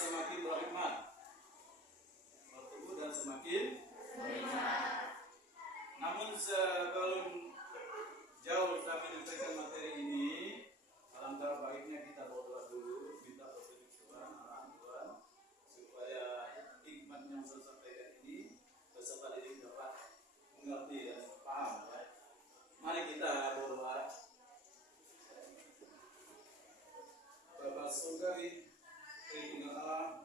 semakin berhikmat. Bertumbuh dan semakin berhikmat. Namun sebelum jauh kami menyampaikan materi ini, alangkah baiknya kita berdoa dulu, minta petunjuk Tuhan, arahan Tuhan, supaya hikmat yang saya sampaikan ini peserta didik dapat mengerti dan paham. Ya. Mari kita berdoa. Bapa surgawi, Tritunggal Allah,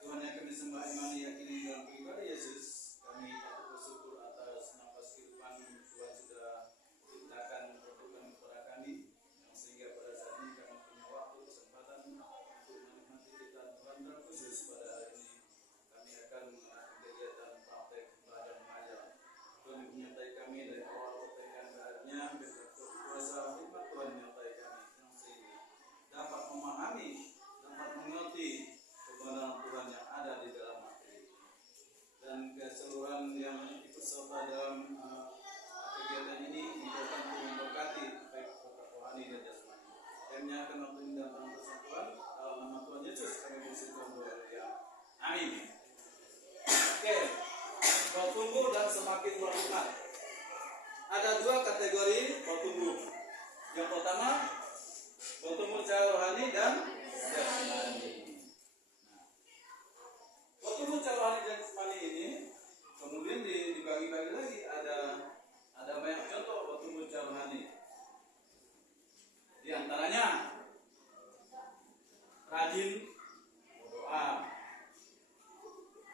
Tuhan yang kami sembah, imani, yakini dalam pribadi Yesus, kami patut bersyukur atas nafas kehidupan Tuhan sudah ciptakan peruntukan kepada kami, yang sehingga pada saat ini kami punya waktu kesempatan untuk menikmati ciptaan Tuhan, dan khusus pada hari ini kami akan melakukan kegiatan praktek belajar mengajar. Tuhan menyertai kami dari awal pertengahan baratnya, berkat kuasa hikmat Tuhan menyertai kami, yang sehingga dapat memahami, dapat mengerti kebenaran Tuhan yang ada di dalam materi dan keseluruhan yang ikut serta dalam kegiatan ini. Mudah-mudahan Tuhan memberkati baik rohani dan jasmani. Kami akan waktu dan tangan persatuan dalam nama Tuhan Yesus kami bersyukur doa. Amin. Oke, bertumbuh dan semakin berhikmat. Ada dua kategori bertumbuh. Yang pertama, bertumbuh secara rohani dan jasmani. Bertumbuh secara rohani dan jasmani ini kemudian dibagi-bagi lagi, ada banyak contoh bertumbuh secara rohani. Di antaranya rajin berdoa.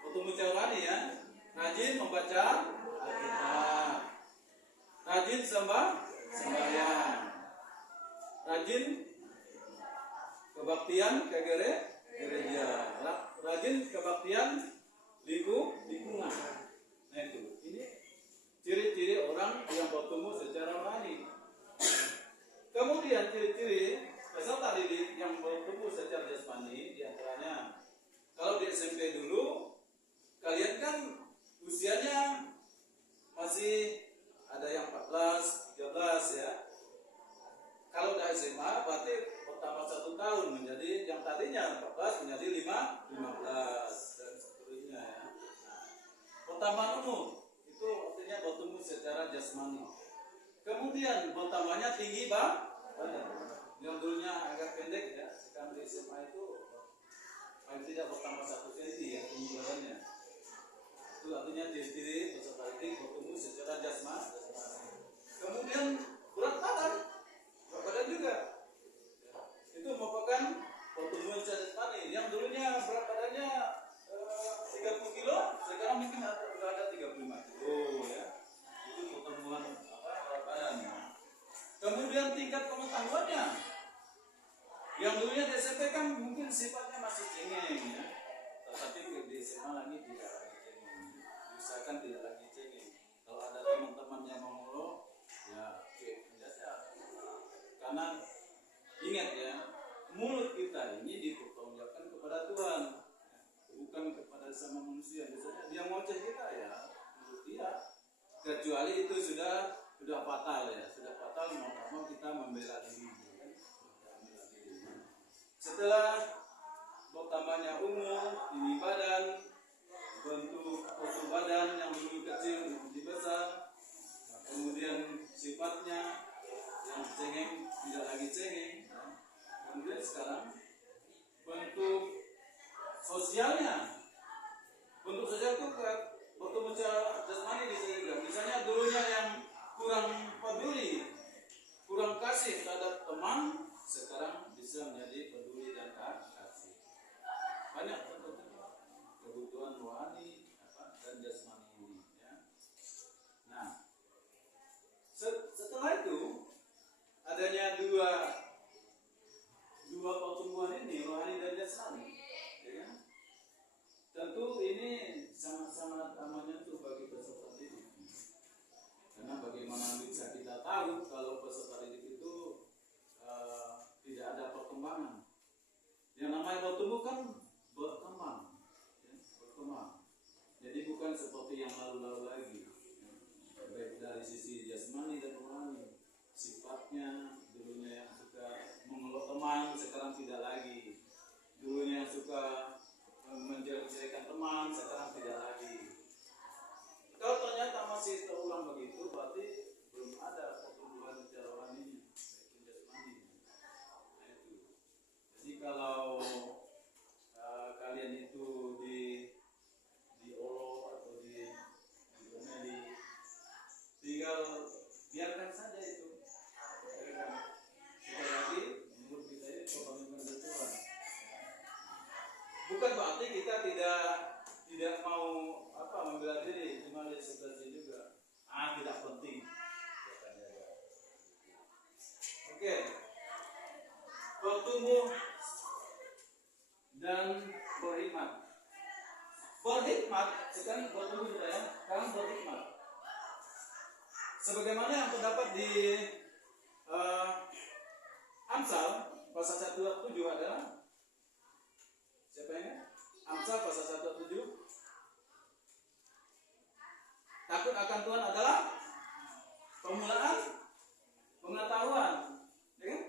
Bertumbuh secara rohani ya, rajin membaca Alkitab, rajin sembahyang, rajin kebaktian ke gereja, rajin kebaktian lingkungan. Nah ini ciri-ciri orang yang bertumbuh secara rohani. Kemudian ciri-ciri peserta didik yang bertumbuh secara jasmani, diantaranya kalau di SMP dulu kalian kan usianya masih ada yang 14, 13 ya. Kalau di SMA berarti bertambah 1 tahun menjadi yang tadinya 14 menjadi 15 dan seterusnya ya. Nah, pertambahan umur itu artinya bertumbuh secara jasmani. Kemudian bertambahnya tinggi badan. Yang dulunya agak pendek ya, sekarang di SMA itu paling tidak bertambah 1 cm ya tinggi badannya. Itu artinya ciri-ciri peserta didik bertumbuh secara jasmani. Kemudian berat badan juga itu merupakan pertumbuhan secara jasmani. Yang dulunya berat badannya 30 kilo, sekarang mungkin sudah ada 35 kilo ya. Itu pertumbuhan berat badan. Kemudian tingkat pengetahuannya, yang dulunya di SMP kan mungkin sifatnya masih cengeng ya, tetapi di SMA lagi tidak lagi cengeng. Misalkan tidak lagi cengeng. Kalau ada teman-teman yang mengeluh, ya biasa. Karena ingat ya, mulut kita ini dipertanggungjawabkan kepada Tuhan, bukan kepada sama manusia. Biasanya dia ngoceh kita ya, menurut dia. Kecuali itu sudah fatal ya, sudah fatal mau kita membela diri. Setelah bertambahnya umur, tinggi badan, bentuk postur badan yang dulu kecil menjadi besar, kemudian sifatnya yang cengeng tidak lagi cengeng, kemudian sekarang bentuk sosialnya, bentuk sosial itu bertumbuh secara jasmani bisa juga. Misalnya dulunya yang kurang peduli, kurang kasih terhadap teman, sekarang bisa menjadi peduli dan kasih. Banyak contohnya kebutuhan rohani dan jasmani ini ya. Nah, setelah itu adanya dua pertumbuhan ini, rohani dan jasmani ya kan? masih terulang begitu, berarti belum ada pertumbuhan secara rohaninya, jasmani. Nah, itu. Jadi kalau kalian itu diolok atau diomeli, tinggal biarkan saja itu. Sekali lagi, menurut kita ini komitmen Tuhan. Bukan berarti kita tidak mau membela diri, cuma di sebelah sini juga tidak penting. Oke, bertumbuh dan berhikmat. Berhikmat, sekarang bertumbuh sudah ya, sekarang berhikmat. Sebagaimana yang terdapat di Amsal pasal 1 ayat 7 adalah, siapa yang ingat? Amsal pasal 1 ayat 7. Takut akan Tuhan adalah permulaan pengetahuan, ya kan?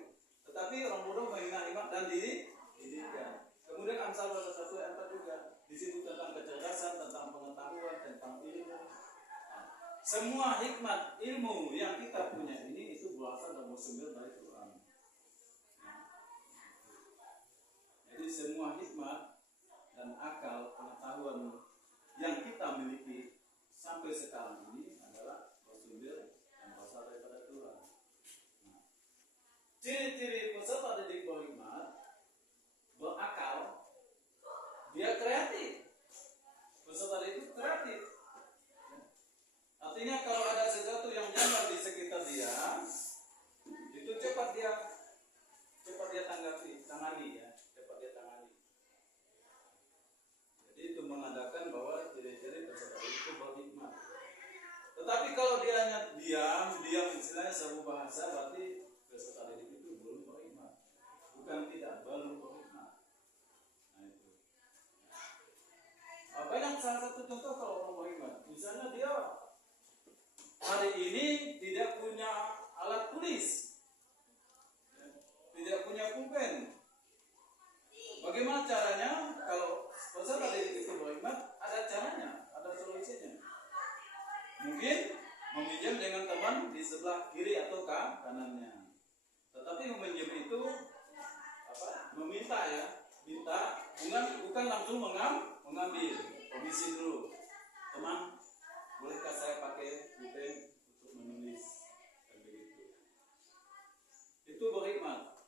Tetapi orang bodoh menghina hikmat dan didikan. Kemudian Amsal pasal 1 ayat 4 juga disebut tentang kecerdasan, tentang pengetahuan, tentang ilmu. Semua hikmat ilmu yang kita punya ini itu berasal dan bersumber dari Tuhan. Jadi semua hikmat dan akal pengetahuan yang kita miliki sampai sekarang ini adalah bersumber dan berasal daripada Tuhan. Ciri-ciri peserta didik berhikmat, berakal, dia kreatif. Peserta didik itu kreatif. Artinya kalau ada sesuatu yang janggal di sekitar dia, itu cepat dia tangani ya, cepat dia tangani. Jadi itu menandakan bahwa ciri-ciri peserta didik itu berhikmat. Tetapi kalau dia hanya diam istilahnya sebuah bahasa, berarti peserta didik itu belum berhikmat. Bukan tidak, belum berhikmat. Nah itu. Apa yang salah satu contoh kalau orang berhikmat? Misalnya dia hari ini tidak punya alat tulis, tidak punya pulpen. Bagaimana caranya? Kalau peserta didik itu berhikmat, ada caranya, ada solusinya. Mungkin meminjam dengan teman di sebelah kiri atau kanannya. Tetapi meminjam itu meminta ya, minta, bukan langsung mengambil. Permisi dulu, teman, bolehkah saya pakai pulpen untuk menulis? Dan begitu. Itu berhikmat.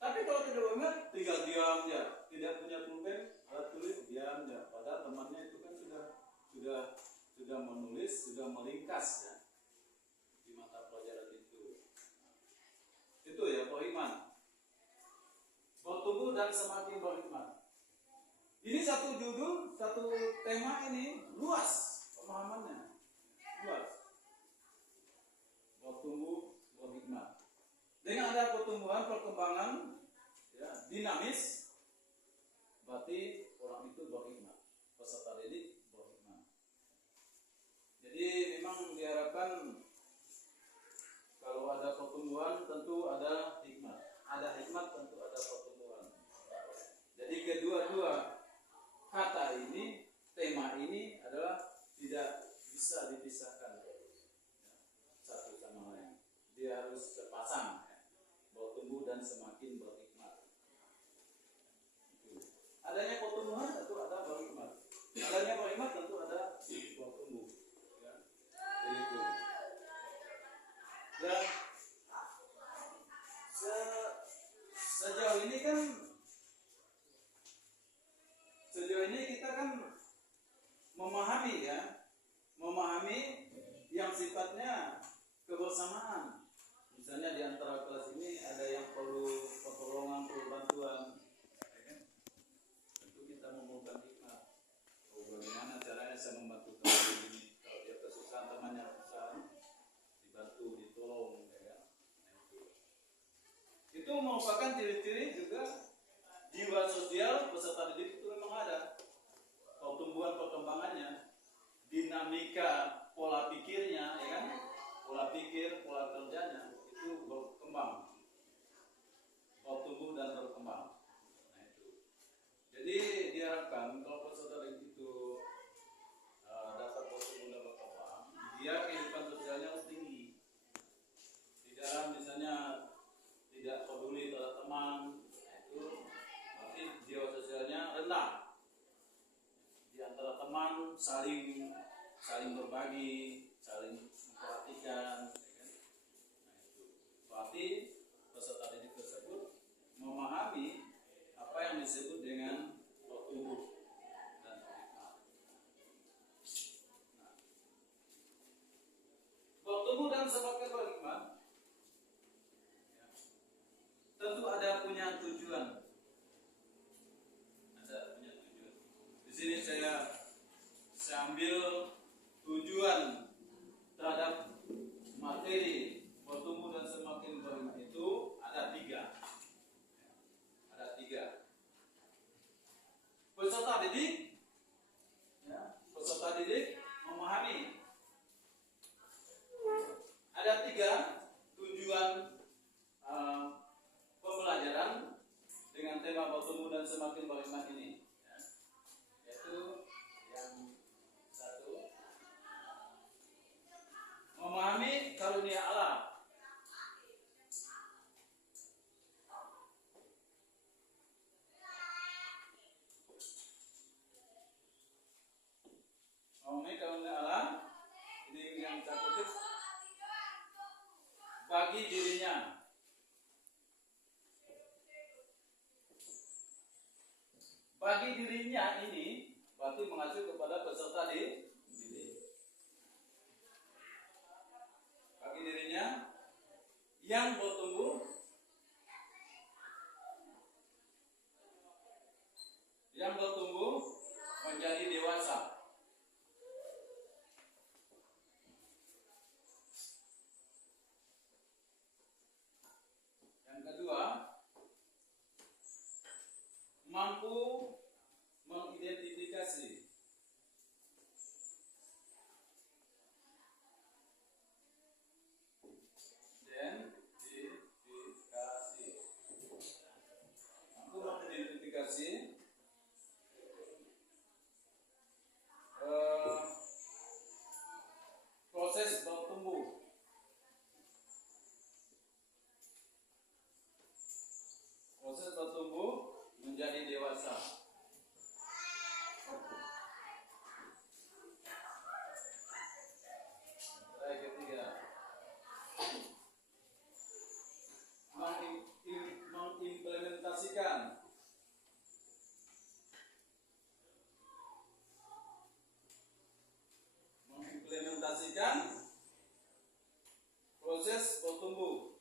Tapi kalau tidak berhikmat, tinggal diam aja, tidak punya pulpen, alat tulis, diam aja. Padahal temannya itu kan sudah menulis, sudah meringkas ya di mata pelajaran itu. Itu ya berhikmat. Bertumbuh dan semakin berhikmat. Ini satu judul, satu tema ini luas pemahamannya, luas. Bertumbuh berhikmat. Dengan ada pertumbuhan, perkembangan, ya, dinamis, berarti orang itu berhikmat. Peserta didik berhikmat. Jadi memang diharapkan kalau ada pertumbuhan tentu ada hikmat. Ada hikmat tentu ada pertumbuhan. Jadi kedua-dua kata ini, tema ini adalah tidak bisa dipisahkan satu sama lain. Dia harus sepasang, bertumbuh dan semakin berhikmat. Adanya pertumbuhan tentu ada berhikmat. Adanya berhikmat tentu ada bertumbuh. Ya. Begitu. Dan sejauh ini kita kan memahami yang sifatnya kebersamaan. Misalnya di antara kelas ini ada yang perlu pertolongan, perlu bantuan, ya kan? Tentu kita memerlukan hikmat. Bagaimana caranya saya membantu teman ini? Kalau dia kesusahan, temannya kesusahan, dibantu, ditolong, ya kan? Itu merupakan ciri-ciri juga jiwa sosial peserta didik itu memang ada. Pertumbuhan perkembangannya, dinamika pola pikirnya, ya kan? Pola pikir, pola kerjanya itu berkembang, bertumbuh dan berkembang. Nah itu. Jadi diharapkan kalau peserta didik itu dapat bertumbuh dan berkembang, saling berbagi, saling memperhatikan, ya kan? Nah, itu berarti peserta didik tersebut memahami apa yang disebut dengan tubuh dan hikmat. Nah, bertumbuh dan semakin berhikmat ya, tentu ada punya tujuan. Di sini saya ambil tujuan terhadap materi bertumbuh dan semakin berhikmat itu ada tiga. Ada tiga. Peserta didik, ya, peserta didik memahami ada tiga tujuan pembelajaran dengan tema bertumbuh dan semakin berhikmat ini. Yaitu yang satu, memahami karunia Allah. Memahami karunia Allah ini yang saya kutip bagi dirinya. Bagi dirinya ini berarti mengacu kepada peserta didik. Bagi dirinya yang bertumbuh, menjadi dewasa. Yang kedua, mampu mengidentifikasi proses bertumbuh. Proses bertumbuh menjadi dewasa. Yang ketiga, mengimplementasikan proses bertumbuh.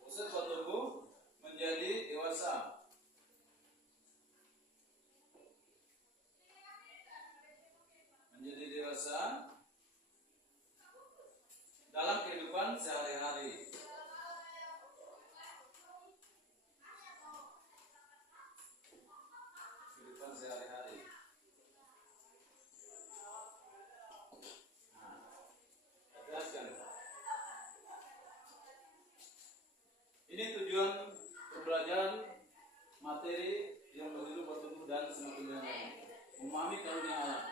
Proses bertumbuh menjadi dewasa. Menjadi dewasa dalam kehidupan sehari-hari. Kehidupan sehari-hari. Nah, jelaskan. Ini tujuan pembelajaran materi yang berjudul bertumbuh dan semakin berhikmat. Memahami karunia Allah.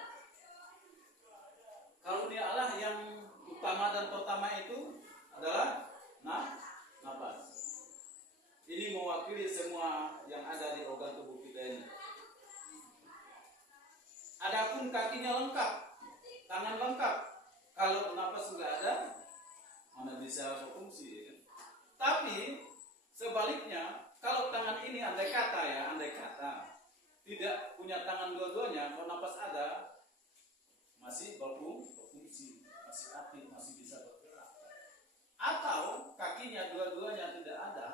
Karunia Allah yang utama dan pertama itu adalah napas. Ini mewakili semua yang ada di organ tubuh kita ini. Adapun kakinya lengkap, tangan lengkap. Kalau napas nggak ada, mana bisa berfungsi? Ya? Tapi sebaliknya, kalau tangan ini andai kata tidak punya tangan dua-duanya, kalau napas ada, masih berfungsi, masih aktif, masih bisa bergerak. Atau kakinya dua-duanya tidak ada,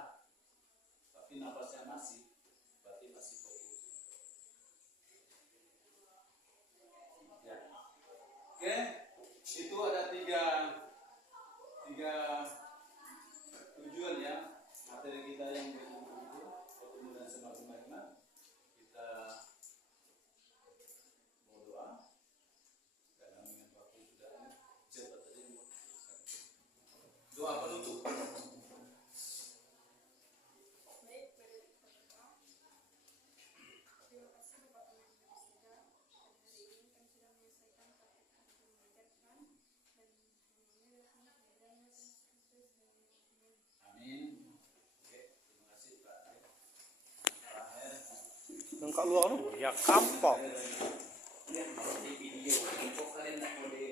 tapi napasnya masih, berarti masih berfungsi. Ya. Oke, itu ada tiga tujuan ya materi kita yang bertumbuh dan semakin berhikmat. Kita berdoa karena mengingat waktu sudah cepat tadi. Doa penutup. Angka luar ya gampang. Di video, kok kalian nak kode